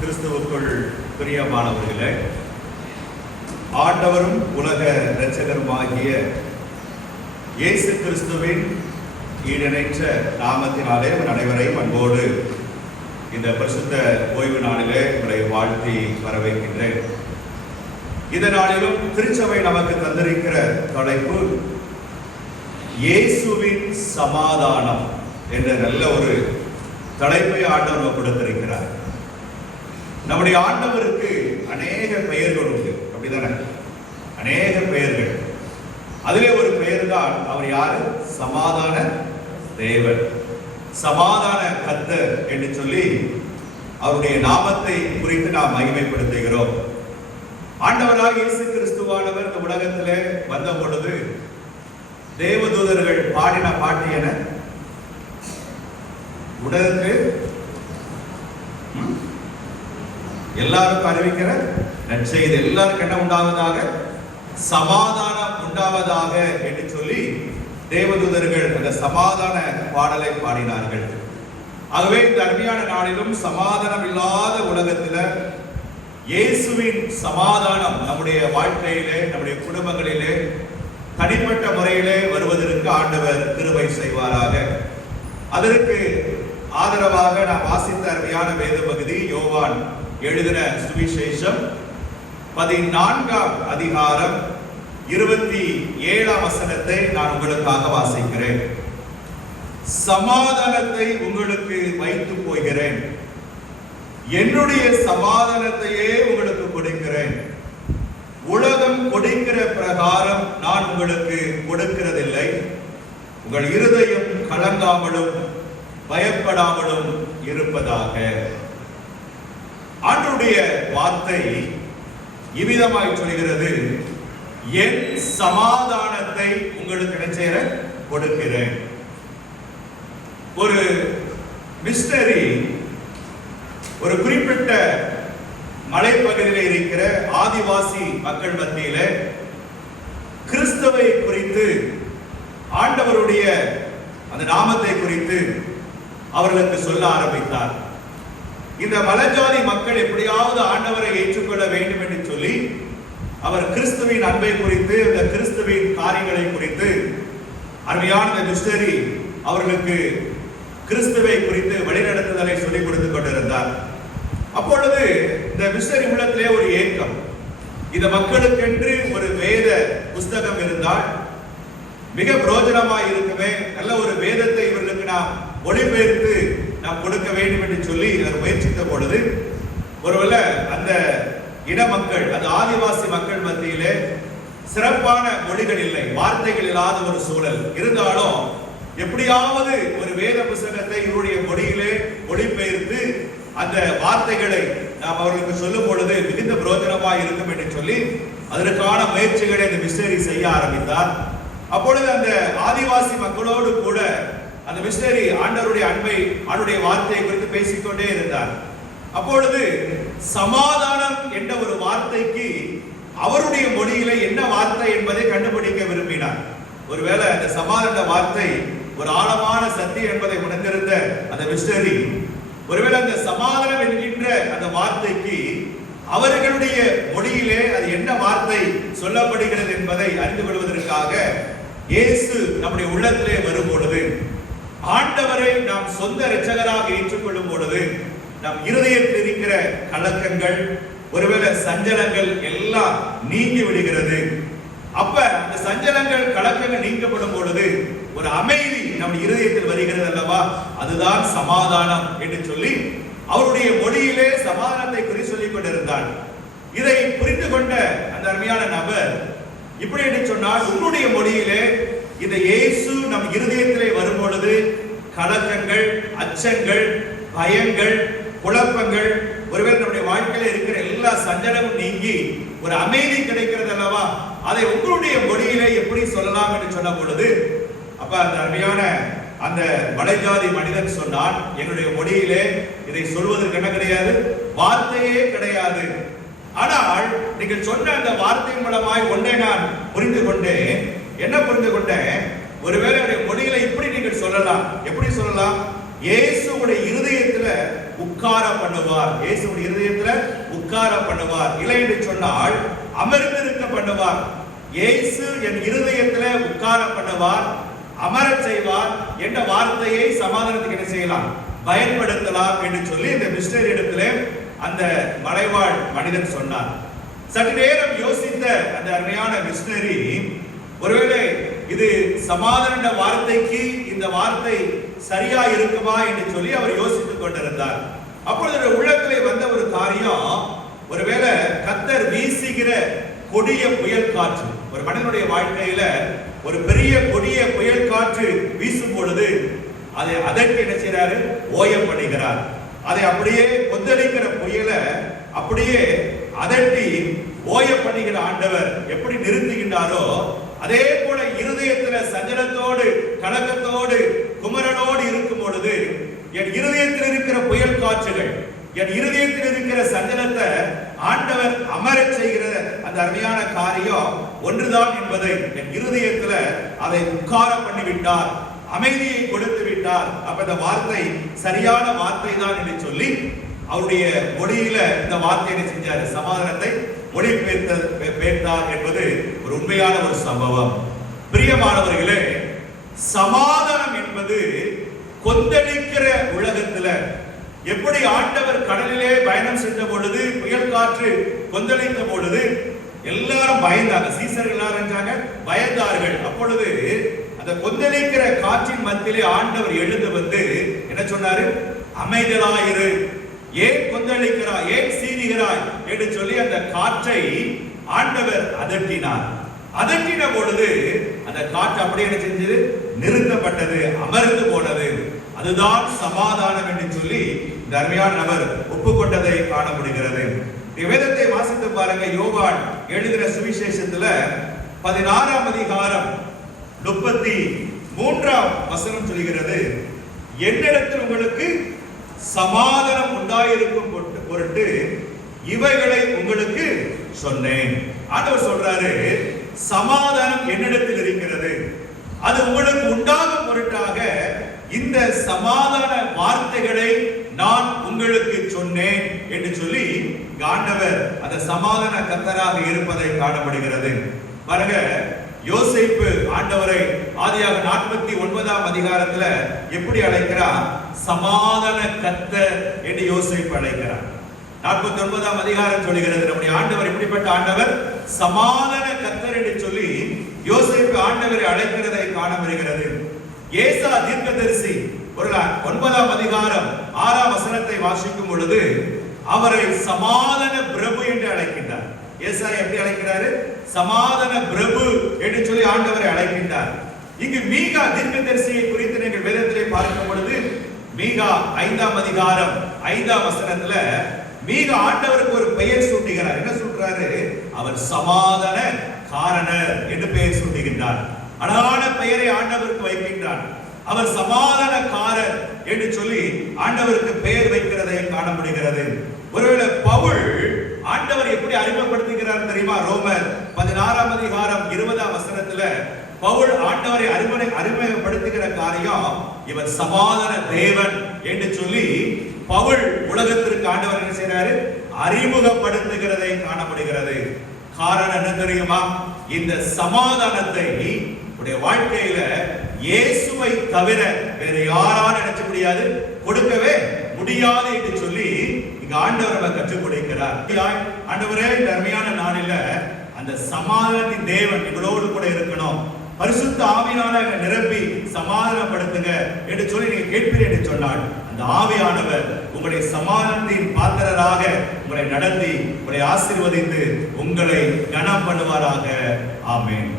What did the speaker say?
கிறிஸ்துவுக்குள் பிரியமானவர்களே, ஆண்டவரும் உலக இரட்சகருமாகிய இயேசு கிறிஸ்துவின் ஈடணைற்ற நாமத்தினாலே உங்கள் அனைவரையும் அன்போடு இந்த பரிசுத்த ஓய்வு நாளிலே உங்களை வாழ்த்தி வரவேற்கின்றேன். இந்த நாளிலும் திருச்சபை நமக்கு தந்திருக்கிற தலைப்பு இயேசுவின் சமாதானம் என்ற நல்ல ஒரு தலைப்பை ஆண்டவர் கொடுத்திருக்கிறார். நம்முடைய ஆண்டவருக்கு அநேக பெயர்கள் உண்டு, அப்படிதானே? அநேக பெயர்கள். அதிலே ஒரு பெயர் தான் அவர் யாரு? சமாதான தேவன், சமாதான கர்த்தர் என்று சொல்லி அவருடைய நாமத்தை குறித்து நாம் மகிமைப்படுத்துகிறோம். ஆண்டவராக இயேசு கிறிஸ்துவானவர் இந்த உலகத்திலே வந்த பொழுது தேவதூதர்கள் பாடின பாட்டு என உலகத்துக்கு எல்லாருக்கும் அறிவிக்கிற நற்செய்தி, எல்லாருக்கும் என்ன உண்டாவதாக? சமாதானம் உண்டாவதாக என்று சொல்லி தேவதூதர்கள் அந்த சமாதான பாடலை பாடினார்கள். ஆகவே இந்த அருமையான நாளிலும் சமாதானம் இல்லாத உலகத்தில் இயேசுவின் சமாதானம் நம்முடைய வாழ்க்கையிலே, நம்முடைய குடும்பங்களிலே, தனிப்பட்ட முறையிலே வருவதற்கு ஆண்டவர் கிருபை செய்வாராக. அதற்கு ஆதரவாக நாம் வாசித்த அருமையான வேத பகுதி யோவான் எழுதின சுவிசேஷம் 14ஆம் அதிகாரம் 27ஆம் வசனத்தை நான் உங்களுக்காக வாசிக்கிறேன். சமாதானத்தை உங்களுக்கு வைத்து போகிறேன், என்னுடைய சமாதானத்தையே உங்களுக்கு கொடுக்கிறேன். உலகம் கொடுக்கிற பிரகாரம் நான் உங்களுக்கு கொடுக்கிறதில்லை. உங்கள் இருதயம் கலங்காமலும் பயப்படாமலும் இருப்பதாக. ஆண்டவருடைய வார்த்தை இவ்விதமாய் சொல்கிறது, என் சமாதானத்தை உங்களுக்கு என்ன செய்ற கொடுக்கிறேன். ஒரு மிஷனரி ஒரு குறிப்பிட்ட மலைப்பகுதியில் இருக்கிற ஆதிவாசி மக்கள் மத்தியில கிறிஸ்துவை குறித்து, ஆண்டவருடைய அந்த நாமத்தை குறித்து அவர்களுக்கு சொல்ல ஆரம்பித்தார். இந்த மலைஜாதி மக்கள் எப்படியாவது ஆண்டவரை ஏற்றுக்கொள்ள வேண்டும் என்று சொல்லி அவர் கிறிஸ்துவின் அன்பை குறித்து, அந்த கிறிஸ்துவின் காரியங்களை குறித்து அருமையான மிஷனரி அவர்களுக்கு கிறிஸ்துவை குறித்து வழிநடத்துதலை சொல்லிக் கொடுத்துக் கொண்டிருந்தார். அப்பொழுது இந்த மிஷனரி உள்ளத்திலே ஒரு ஏக்கம், இந்த மக்களுக்கென்று ஒரு வேத புஸ்தகம் இருந்தால் மிக பிரயோஜனமாய் இருக்குமே, நல்ல ஒரு வேதத்தை இவர்களுக்கு நாம் மொழிபெயர்த்து நாம் கொடுக்க வேண்டும் என்று சொல்லி இவர் முயற்சித்த பொழுது, ஒருவேளை அந்த இன மக்கள், அந்த ஆதிவாசி மக்கள் மத்தியிலே சிறப்பான மொழிகள் இல்லை, வார்த்தைகள் இல்லாத ஒரு சூழல் இருந்தாலும் எப்படியாவது ஒரு வேத புத்தகத்தை இவருடைய மொழியிலே மொழிபெயர்த்து அந்த வார்த்தைகளை நாம் அவர்களுக்கு சொல்லும் பொழுது மிகுந்த பிரயோஜனமாக இருக்கும் என்று சொல்லி அதற்கான முயற்சிகளை அந்த மிஷனரி செய்ய ஆரம்பித்தார். அப்பொழுது அந்த ஆதிவாசி மக்களோடு கூட அந்த மிஷனரி ஆண்டவருடைய அன்பை, ஆண்டவருடைய வார்த்தையை குறித்து பேசிக்கொண்டே இருந்தார். அப்பொழுது சமாதானம் என்ற ஒரு வார்த்தைக்கு அவருடைய மொழியில என்ன வார்த்தை என்பதை கண்டுபிடிக்க விரும்பினார். ஒருவேளை அந்த சமாதான வார்த்தை ஒரு ஆழமான சத்தியம் என்பதை உணர்ந்திருந்த அந்த மிஷனரி, ஒருவேளை அந்த சமாதானம் என்கின்ற அந்த வார்த்தைக்கு அவர்களுடைய மொழியிலே அது என்ன வார்த்தை சொல்லப்படுகிறது என்பதை அறிந்து கொள்வதற்காக இயேசு நம்முடைய உள்ளத்திலே வரும் பொழுது, ஆண்டவரை நாம் சொந்த இரட்சகராக ஏற்றுக்கொள்ளும் பொழுது நம் இருதயத்தில் இருக்கிற கலக்கங்கள், ஒருவேளை சஞ்சலங்கள் எல்லாம் நீங்கி விடுகிறது. அப்ப அந்த சஞ்சலங்கள், கலக்கங்கள் நீக்கப்படும் பொழுது ஒரு அமைதி நம் இருதயத்தில் வருகிறது அல்லவா, அதுதான் சமாதானம் என்று சொல்லி அவருடைய மொழியிலே சமாதானத்தை குறித்து சொல்லிக் கொண்டிருந்தார். இதை புரிந்து கொண்ட அந்த அருமையான நபர் இப்படி என்று சொன்னால், உன்னுடைய மொழியிலே இந்த இயேசு நம் இருதயத்திலே வரும் பொழுது கலக்கங்கள், அச்சங்கள், பயங்கள், குழப்பங்கள், ஒருவேளை நம்முடைய வாழ்க்கையில இருக்கிற எல்லா சஞ்சலமும் நீங்கி ஒரு அமைதி கிடைக்கிறது அல்லவா, அதை உங்களுடைய மொழியிலே எப்படி சொல்லலாம் என்று சொன்ன பொழுது, அப்ப அந்த அருமையான அந்த மலைஜாதி மனிதன் சொன்னான், என்னுடைய மொழியிலே இதை சொல்வதற்கு என்ன கிடையாது, வார்த்தையே கிடையாது. ஆனால் நீங்கள் சொன்ன அந்த வார்த்தை மூலமாய் ஒன்றை நான் புரிந்து கொண்டேன். என்ன புரிந்து கொண்டேன்? ஒருவேளை மொழிகளை இப்படி நீங்கள் சொல்லலாம். எப்படி சொல்லலாம்? இயேசுவுடைய இருதயத்துல உட்கார பண்ணுவார். இயேசுவுடைய இருதயத்துல உட்கார பண்ணுவார். இல்லை என்று சொன்னால் அமர்ந்திருக்க பண்ணுவார். இயேசு என் இருதயத்துல உட்கார பண்ணுவார், அமரச் செய்வார் என்ற வார்த்தையை சமாதானத்துக்கு என்ன செய்யலாம், பயன்படுத்தலாம் என்று சொல்லி இந்த மிஷனரி இடத்துல அந்த மலைவாழ் மனிதன் சொன்னார். சற்று நேரம் யோசித்த அந்த அருமையான மிஷனரி, ஒருவேளை இது சமாதான வார்த்தைக்கு இந்த வார்த்தை சரியா இருக்குமா என்று சொல்லி அவர் யோசித்துக் கொண்டிருந்தார். அப்பொழுது உள்ளத்திலே வந்த ஒரு காரியம், ஒருவேளை கர்த்தர் வீசுகிற கொடிய புயல் காற்று, ஒரு மனிதனுடைய வாழ்க்கையில ஒரு பெரிய கொடிய புயல் காற்று வீசும் பொழுது அதை அதற்கு என்ன செய்யறாரு, ஓயம் பண்ணுகிறார். அதை அப்படியே கொந்தளிக்கிற புயலை அப்படியே அதட்டி ஓயம் பண்ணுகிற ஆண்டவர் எப்படி நிறுத்துகின்றாரோ, அதே போல இருதயத்துல சஞ்சலத்தோடு கலக்கத்தோடு குமரனோடு இருக்கும் பொழுது என் இருதயத்தில் இருக்கிற புயல் காற்றுகள், என் இருதயத்தில் இருக்கிற சஞ்சலத்தை ஆண்டவர் அமரச் செய்கிற அந்த அருமையான காரியம் ஒன்றுதான் என்பதை என் இருதயத்துல அதை உட்கார பண்ணி விட்டார், அமைதியை கொடுத்து விட்டார். அப்ப இந்த வார்த்தை சரியான வார்த்தை தான் என்று சொல்லி அவருடைய மொழியில இந்த வார்த்தையை செஞ்சாரு, சமாதானத்தை மொழிபெயர்த்தார் என்பது ஒரு உண்மையான ஒரு சம்பவம். பிரியமானவர்களே, சமாதானம் என்பது கொந்தளிக்கிற உலகத்துல எப்படி ஆண்டவர் கடலிலே பயணம் சென்ற பொழுது புயல் காற்று கொந்தளித்த பொழுது எல்லாரும் பயந்தாங்க, சீசர்கள் எல்லாரும் பயந்தார்கள். அப்பொழுது அந்த கொந்தளிக்கிற காற்றின் மத்தியிலே ஆண்டவர் எழுந்து வந்து என்ன சொன்னாரு, அமைதலாயிரு, ஏன் கொந்தளிக்கிறாய், ஏன் சீறுகிறாய் என்று சொல்லி அந்த காற்றை ஆண்டவர் அதட்டினார். அதட்டின பொழுது அந்த காற்று அப்படியே என்ன செஞ்சது, நிறுத்தப்பட்டது, அமர்ந்து போனது. அதுதான் சமாதானம் என்று சொல்லி இந்த அருமையான நபர் ஒப்புக்கொண்டதை காண முடிகிறது. வேதத்தை வாசித்து பாருங்க. யோவான் எழுதின சுவிசேஷத்துல 16ஆம் அதிகாரம் 33ஆம் வசனம் சொல்கிறது, என்னிடத்தில் உங்களுக்கு சமாதானம் உண்டாயிருக்கும் பொருட்டு இவைகளை உங்களுக்கு சொன்னேன். ஆண்டவர் சொல்றாரு, சமாதானம் என்னிடத்தில் இருக்கிறது, அது உங்களுக்கு உண்டாகும் பொருட்டாக இந்த சமாதான வார்த்தைகளை நான் உங்களுக்கு சொன்னேன் என்று சொல்லி ஆண்டவர் அந்த சமாதான கர்த்தராக இருப்பதை காணப்படுகிறது. பாருங்க, யோசேப்பு ஆண்டவரை ஆதியாக 49ஆம் அதிகாரத்துல எப்படி அழைக்கிறார், சமாதான கர்த்தர் என்று யோசேப்பு அழைக்கிறார். 49ஆம் அதிகாரம் சொல்கிறது, நம்முடைய ஆண்டவர் எப்படிப்பட்ட ஆண்டவர், சமாதான கர்த்தர் என்று சொல்லி யோசேப்பு ஆண்டவரை அழைக்கிறதை காண வருகிறது. ஏசா தீர்க்கதரிசி 9ஆம் அதிகாரம் 6ஆம் வசனத்தை வாசிக்கும் பொழுது அவரை சமாதான பிரபு என்று அழைக்கின்றார். ஏசா எப்படி அழைக்கிறாரு, சமாதான பிரபு என்று சொல்லி ஆண்டவரை அழைக்கின்றார். இங்கு மீகா தீர்க்கதரிசியை குறித்து நீங்கள் வேதத்திலே பார்க்கும் பொழுது மீகா 5ஆம் அதிகாரம் 5ஆம் வசனத்துல மீகா ஆண்டவருக்கு ஒரு பெயர் சூட்டுகிறார். என்ன சொல்றாரு, அவர் சமாதான காரணர் என்று பெயர் சூட்டுகின்றார். அழகான பெயரை ஆண்டவருக்கு வைக்கின்றார். அவர் சமாதானக்காரர் என்று சொல்லி ஆண்டவருக்கு பெயர் வைக்கிறதை காண முடிகிறது. ஒருவேளை பவுல் ஆண்டவர் எப்படி அறிமுகப்படுத்துகிறார் தெரியுமா? ரோமர் 16ஆம் அதிகாரம் 20ஆம் வசனத்துல பவுல் ஆண்டவரை அறிமுகப்படுத்துகிற காரியம், இவர் சமாதான தேவன் என்று சொல்லி பவுல் உலகத்திற்கு ஆண்டவர் என்ன செய்யறாரு, அறிமுகப்படுத்துகிறதை காணப்படுகிறது. காரணம் என்ன தெரியுமா? இந்த சமாதானத்தை உடைய வாழ்க்கையில இயேசுவை தவிர வேற யாராலும் நினைச்ச முடியாது, கொடுக்கவே முடியாது என்று சொல்லி இங்க ஆண்டவர் நம்ம கற்றுக் கொடுக்கிறார். ஆண்டவரே, இந்த அருமையான நாளில அந்த சமாதானத்தின் தேவன் எங்களோடு கூட இருக்கணும், பரிசுத்த ஆவியானவரால நிரப்பி சமாதானப்படுத்துங்க என்று சொல்லி நீங்க கேட்பீர்கள் என்று சொன்னார். அந்த ஆவியானவர் உங்களுடைய சமாதானத்தின் பாத்திரராக உங்களை நடத்தி உங்களை ஆசீர்வதித்து உங்களை கனம் பண்ணுவாராக. ஆமென்.